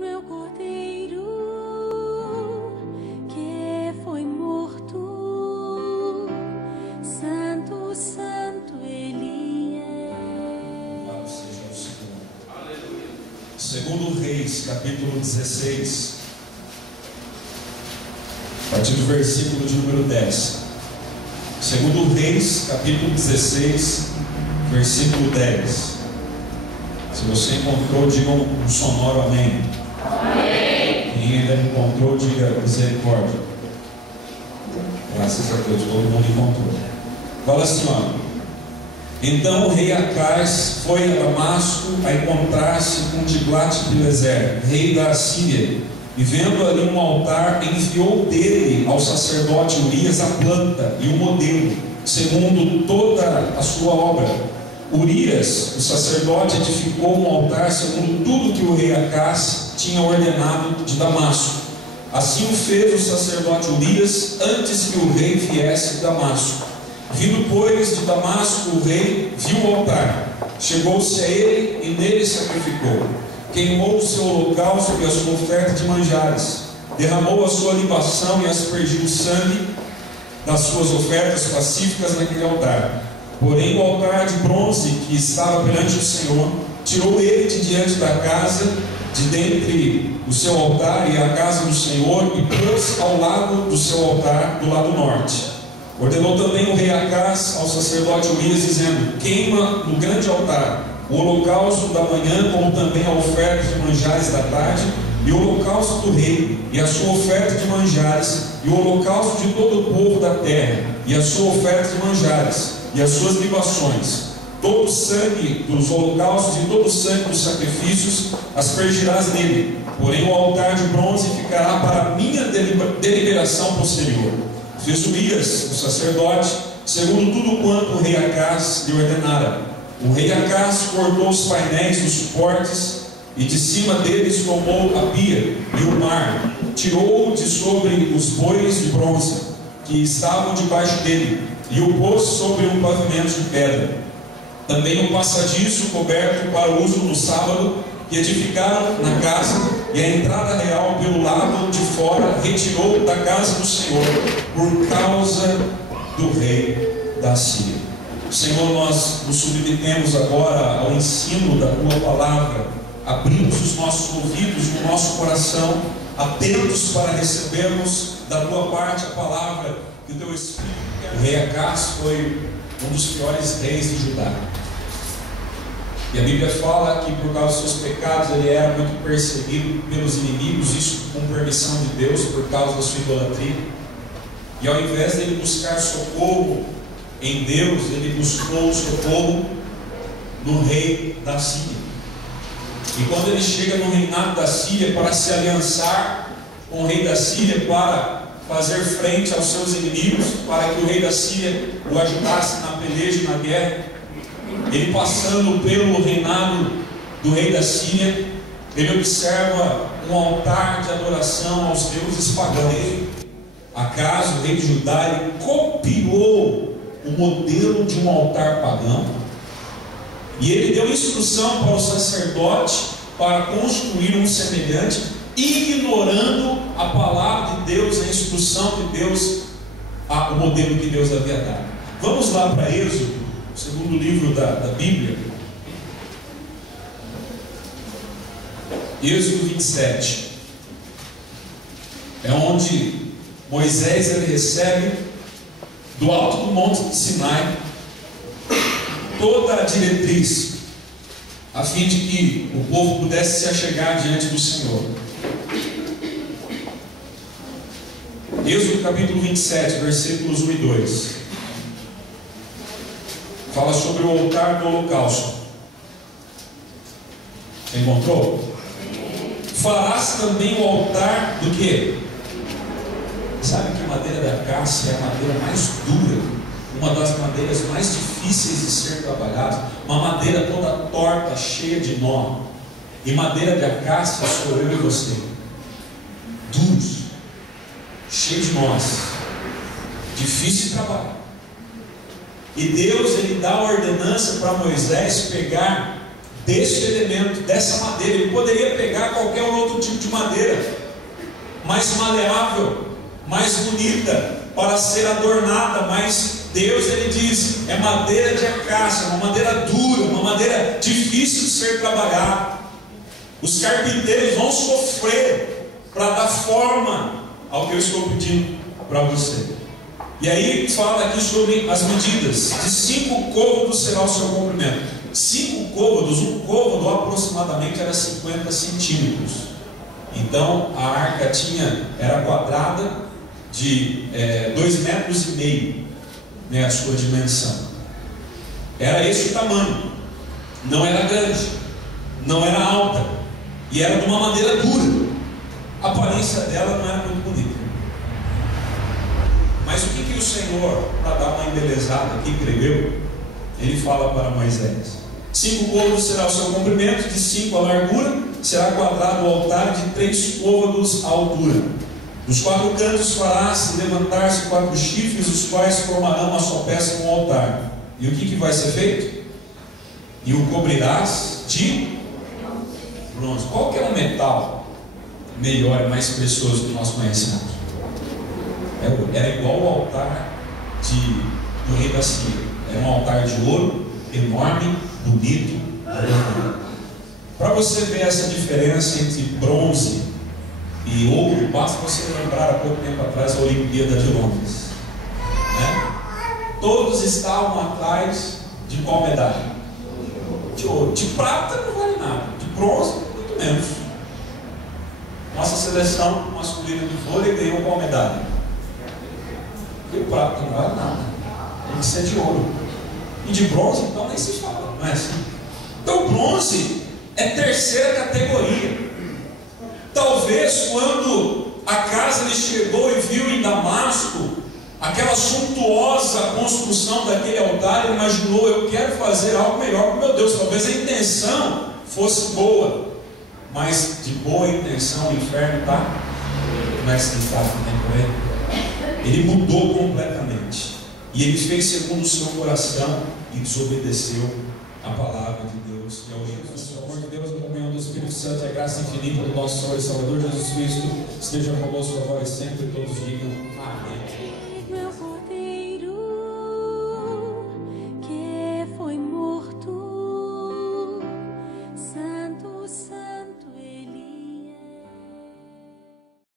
meu cordeiro que foi morto, santo, santo ele é. Louvado seja o Senhor. Aleluia. Segundo Reis, capítulo 16, a partir do versículo de número 10. Segundo Reis, capítulo 16, versículo 10. Se você encontrou, diga um sonoro amém. Amém. Quem ainda não encontrou, diga misericórdia. Graças a Deus, todo mundo encontrou. Fala assim, ó. Então o rei Acais foi a Damasco a encontrar-se com Tiglat-Pileser, rei da Assíria, e vendo ali um altar, enviou dele ao sacerdote Urias a planta e o modelo, segundo toda a sua obra. Urias, o sacerdote, edificou um altar segundo tudo que o rei Acais tinha ordenado de Damasco. Assim o fez o sacerdote Urias antes que o rei viesse de Damasco. Vindo, pois, de Damasco, o rei viu o altar, chegou-se a ele e nele sacrificou. Queimou o seu holocausto e a sua oferta de manjares, derramou a sua libação e aspergiu o sangue das suas ofertas pacíficas naquele altar. Porém o altar de bronze que estava perante o Senhor, tirou ele de diante da casa, de dentre o seu altar e a casa do Senhor, e pôs ao lado do seu altar, do lado norte. Ordenou também o rei Acais ao sacerdote Urias, dizendo: queima no grande altar o holocausto da manhã, como também a oferta de manjares da tarde, e o holocausto do rei, e a sua oferta de manjares, e o holocausto de todo o povo da terra, e a sua oferta de manjares, e as suas libações. Todo o sangue dos holocaustos e todo o sangue dos sacrifícios aspergirás nele, porém o altar de bronze ficará para a minha deliberação posterior. Fez Urias, o sacerdote, segundo tudo quanto o rei Acais lhe ordenara. O rei Acais cortou os painéis dos suportes, e de cima deles tomou a pia e o mar, tirou-o de sobre os bois de bronze que estavam debaixo dele, e o pôs sobre um pavimento de pedra. Também um passadiço coberto para o uso no sábado, que edificaram na casa, e a entrada real pelo lado de fora retirou da casa do Senhor, por causa do rei da Síria. Senhor, nós nos submetemos agora ao ensino da Tua Palavra, abrimos os nossos ouvidos e o nosso coração, atentos para recebermos da Tua parte a palavra que o Teu Espírito quer. O rei Acais foi um dos piores reis de Judá. E a Bíblia fala que por causa dos seus pecados ele era muito perseguido pelos inimigos, isso com permissão de Deus, por causa da sua idolatria. E ao invés de ele buscar socorro em Deus, ele buscou socorro no rei da Síria. E quando ele chega no reinado da Síria para se aliançar com o rei da Síria para fazer frente aos seus inimigos, para que o rei da Síria o ajudasse na peleja e na guerra, ele passando pelo reinado do rei da Síria, ele observa um altar de adoração aos deuses pagãos. Acaso o rei de Judá ele copiou o modelo de um altar pagão? E ele deu instrução para o sacerdote para construir um semelhante, ignorando a palavra de Deus, a instrução de Deus, o modelo que Deus havia dado. Vamos lá para Êxodo, o segundo livro da Bíblia. Êxodo 27. É onde Moisés ele recebe do alto do monte de Sinai toda a diretriz, a fim de que o povo pudesse se achegar diante do Senhor. Êxodo capítulo 27, versículos 1 e 2. Fala sobre o altar do holocausto. Encontrou? Farás também o altar do quê? Sabe que madeira da acácia é a madeira mais dura, uma das madeiras mais difíceis de ser trabalhada, uma madeira toda torta, cheia de nó. E madeira de acácia sou eu e você, duros, cheio de nós, difícil de trabalhar. E Deus ele dá a ordenança para Moisés pegar deste elemento, dessa madeira. Ele poderia pegar qualquer outro tipo de madeira, mais maleável, mais bonita, para ser adornada, mas Deus, ele diz, é madeira de acácia, uma madeira dura, uma madeira difícil de ser trabalhada. Os carpinteiros vão sofrer para dar forma ao que eu estou pedindo para você. E aí fala aqui sobre as medidas. De 5 côvados será o seu comprimento. 5 côvados, um côvado aproximadamente era 50 centímetros. Então a arca era quadrada de 2,5 metros, né, a sua dimensão. Era esse o tamanho. Não era grande, não era alta, e era de uma madeira dura. A aparência dela não era muito bonita. Mas o que o Senhor, para dar uma embelezada aqui, escreveu? Ele fala para Moisés: 5 côvados será o seu comprimento, de 5 a largura, será quadrado o altar, de 3 côvados a altura. Dos 4 cantos farás levantar-se 4 chifres, os quais formarão uma só peça com o altar. E o que vai ser feito? E o cobrirás de bronze. Qual que é o metal melhor e mais precioso que nós conhecemos? Era igual ao altar do rei da Síria. Era um altar de ouro, enorme, bonito. Para você ver essa diferença entre bronze e ouro, basta você lembrar há pouco tempo atrás a Olimpíada de Londres, né? Todos estavam atrás de qual medalha? De ouro. De prata não vale nada, de bronze muito menos. Nossa seleção masculina de vôlei ganhou qual medalha? E o prata não vale nada, tem que ser de ouro. E de bronze então nem se fala, não é assim? Então o bronze é terceira categoria. Talvez quando a casa ele chegou e viu em Damasco aquela suntuosa construção daquele altar, ele imaginou: eu quero fazer algo melhor para o meu Deus. Talvez a intenção fosse boa, mas de boa intenção o inferno está. Não é assim que está, né? Ele mudou completamente, e ele fez segundo o seu coração e desobedeceu a palavra de Deus. E ao Jesus, o amor de Deus, a comunhão do Espírito Santo e a graça infinita do nosso Senhor e Salvador Jesus Cristo esteja conosco agora e sempre. Todos digam amém.